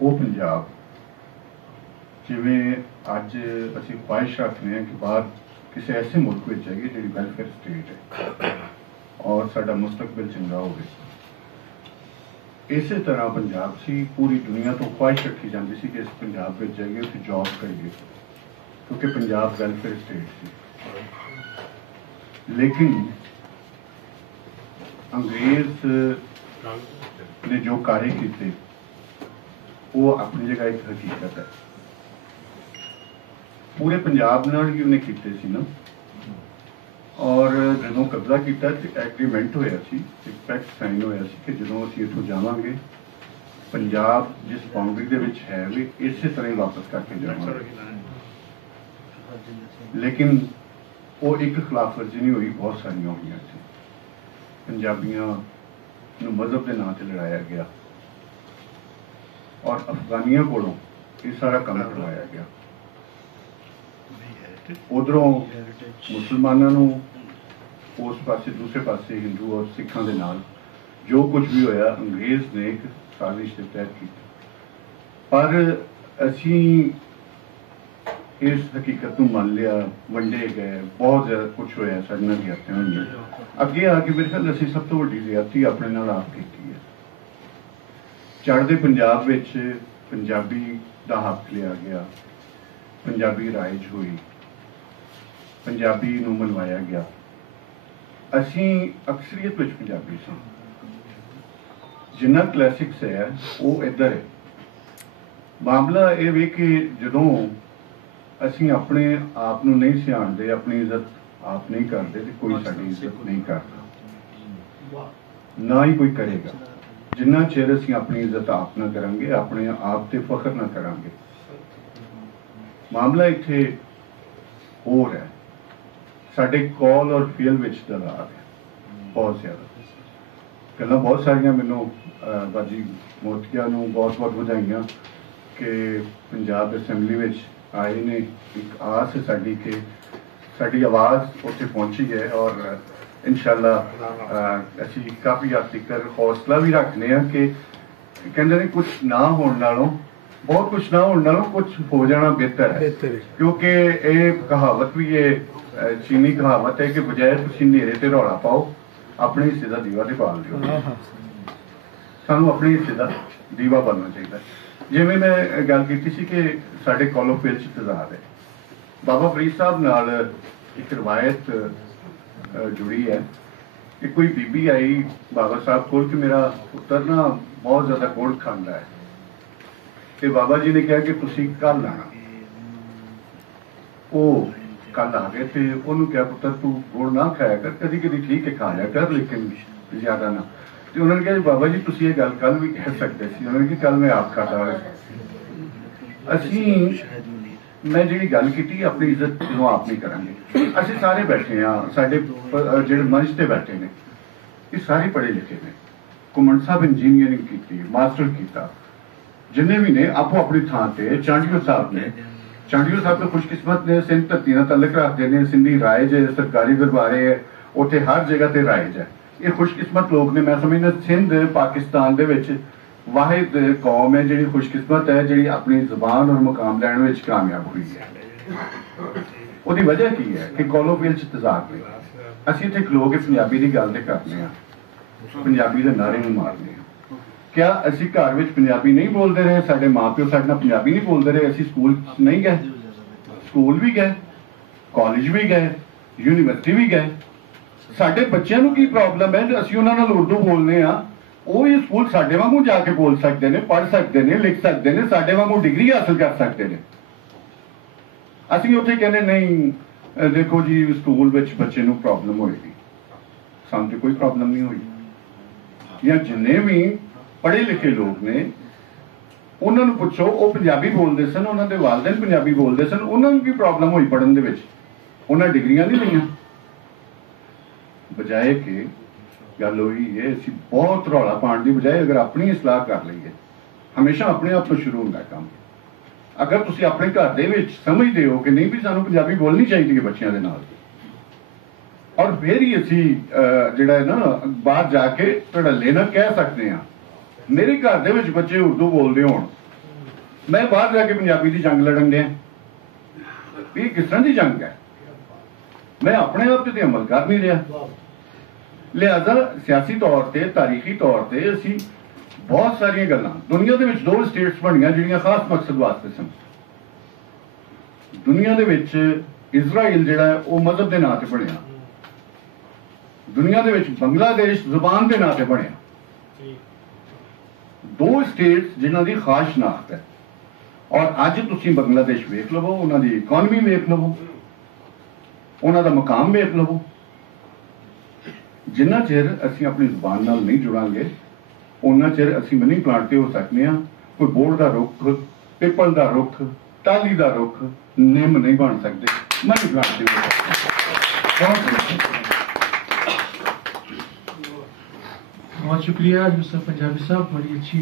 वो पंजाब जिमें अज असी ख्वाहिश रखते हैं कि बाहर किसी ऐसे मुल्क में जाइए जी वैलफेयर स्टेट है और साडा मुस्तकबिल चंगा हो। इस तरह पंजाब सी पूरी दुनिया तो ख्वाहिश रखी जाती सी कि इस पंजाब में जाइए उत्थे जॉब करिए क्योंकि पंजाब वैलफेयर स्टेट सी। लेकिन अंग्रेज ने जो कार्य किए वो अपनी जगह एक हकीकत है। पूरे पंजाब नाल ही उन्हें कीते सी ना, और जो कब्जा किया एग्रीमेंट होया सी, एक पैक्ट साइन होया सी कि जो असीं इत्थों जावांगे पंजाब जिस बाउंड्री दे विच है भी इस तरह ही वापस करके जावांगे। लेकिन वो एक खिलाफवर्जी नहीं हुई, बहुत सारियां हुई सी। पंजाबियां नूं मजहब के नाम से लड़ाया गया और अफगानियों कोलों ये सारा काम करवाया गया। उधरों मुसलमानों नूं उस पासे दूसरे पासे हिंदू और सिखां दे नाल जो कुछ भी होया अंग्रेज ने एक साजिश के तहत की। पर असी इस हकीकत को मान लिया, वंडे गए, बहुत ज़्यादा कुछ होया, साढ़े नाल ज़्यादतियां होईयां। अगे आके मेरे ख्याल असी सब तो वड्डी ज़्यादती अपने नाल आप कीती है। चढ़दे पंजाब विच पंजाबी दा हक लिया गया, पंजाबी राइज हुई, पंजाबी नूं मनवाया गया। असी अक्सरीयत विच पंजाबी सां, जिन्ना क्लैसिक्स है वो इधर है। मामला ये वे कि जदों असी अपने आप नूं नहीं सियाणदे, अपनी इज्जत आप नहीं करते तो कोई साडी इज्जत नहीं करता, ना ही कोई करेगा। जिन्ना चेर असी अपनी इज्जत आप ना करांगे, अपने आप ते फख्र ना करांगे। मामला इत्थे होर है, साडे कॉल और फील विच दलाल है बहुत ज़्यादा। गल्लां बहुत सारियां मैनूं बाजी मोतिया नूं बहुत बहुत बधाइयां कि पंजाब असैंबली विच आए ने। एक आस है साडी कि साडी आवाज़ उत्थे पहुंची है और इंशाअल्लाह असी काफ़ी हद तक हौसला भी रखने हैं कि कहते हैं कुछ ना होने नालों, बहुत कुछ ना होने नालों कुछ हो जाना बेहतर है। क्योंकि ये कहावत भी ये चीनी कहावत है कि बजाय तुसीं नेरे ते रौला पाओ अपने हिस्से का दीवा ते बाल दिओ। सानूं अपने हिस्से का दीवा बालना चाहिए। जिवें मैं गल कीती सी कि साडे कॉलो फील च तजाद है, बाबा फरीद साहब नाल एक रवायत जुड़ी है कि कोई बीबी आई बाबा साहब को कि मेरा पुत्र ना बहुत ज़्यादा गुड़ खांदा है, तो बाबा जी ने कहा कि तुसीं कल आना। वो कल आ गए थे, उन्होंने कहा पुत्र तू गुड़ ना खाया कर, कभी कभी ठीक है खा लिया कर लेकिन ज़्यादा ना। तो उन्होंने कहा बाबा जी तुसीं ये गल कल भी कह सकते सी। उन्होंने कहा कल मैं आप खाता असी मैं जी गल की अपनी इज्जत जो आप नहीं करांगे। असी सारे बैठे हाँ, साडे जिहड़े मंच ते बैठे ने ये सारे पढ़े लिखे ने। घुमन साहब इंजीनियरिंग की, मास्टर किया, जिन्हें भी ने आपो अपनी थां ते। चांडियो साहब ने, चांडियो साहब तो खुशकिस्मत ने, सिंध धरती नाल तलक रखते हैं, सिंधी राइज है, सरकारी दरबारे है, उत्थे हर जगह ते राइज है। ये खुशकिस्मत लोग ने। मैं समझना सिंध पाकिस्तान दे विच वाहिद कौम है जी खुशकिस्मत है जी अपनी जबान और मुकाम लैण विच कामयाब हुई है। उसकी वजह की है कि कॉलोफील च तजाद ने। असीं इत्थे खलो के पंजाबी की गल करने हैं, पंजाबी के नारे नूं मारने हैं। क्या असीं घर विच पंजाबी नहीं बोलते रहे? साडे माँ प्यो साडे नाल पंजाबी नहीं बोलते रहे? असीं स्कूल नहीं गए? स्कूल भी गए, कॉलेज भी गए, यूनिवर्सिटी भी गए। साडे बच्चों नूं की प्रॉब्लम है? असीं उन्हां नाल उर्दू बोलने आ, वो ये स्कूल साडे वांगू जाके बोल सकते हैं, पढ़ सकते हैं, लिख सकते हैं, साडे वांगू डिग्री हासिल कर सकते हैं। असीं उत्थे कहने नहीं देखो जी स्कूल विच बच्चे नूं प्रॉब्लम होएगी। सानूं ते कोई प्रॉब्लम नहीं हुई। या जिन्ने भी पढ़े लिखे लोग ने उन्हां नूं पुछो, वो पंजाबी बोलते सन, उन्हां दे वालदैन पंजाबी बोलते सन, उन्हां नूं की प्रॉब्लम हुई पढ़न दे विच? उन्हां डिग्रियां नहीं लईआं। बजाए कि गल हुई है असीं बहुत रौला पाने की बजाय अगर अपनी सलाह कर लईए, हमेशा अपने आप तो शुरू होंदा काम। अगर तुसीं अपने घर दे विच समझदे हो कि नहीं भी सानूं पंजाबी बोलनी चाहिए बच्चों के नाल, और फिर ही असीं जिहड़ा है ना बाहर जाके धड़ल्ले नाल कह सकते हैं मेरे घर दे विच बच्चे उर्दू बोलदे होण मैं बाहर जाके पंजाबी की जंग लड़न दिया, ये किस तरह की जंग है? मैं अपने आप ते अमल कर नहीं रहा। लिहाजा सियासी तौर पर, तारीखी तौर पर असी बहुत सारिया गल्लां, दुनिया दे विच 2 स्टेट्स बनियां जिहड़ियां खास मकसद वास्ते सन। दुनिया दे विच इजराइल जिहड़ा है वो मजहब के नां ते बनिया, दुनिया दे विच बांग्लादेश जुबान के नां ते बनिया। 2 स्टेट्स जिन्हां दी खास शनाख्त है। और अज तुसीं बांग्लादेश वेख लवो, उन्हां दी इकॉनमी वेख लवो, उन्हां दा मकाम वेख लवो। जिन्ना चिर असीं अपनी जुबान नाल नहीं जुड़ांगे उन्ना चिर असीं मनी प्लांट ते हो सकने हां। कोई बोड़ दा रुख, पिपल दा रुख, टाली दा रुख, निम नहीं बन सकते, मनी प्लांट ते हो सकते। बहुत शुक्रिया यूसुफ पंजाबी साहब, बड़ी अच्छी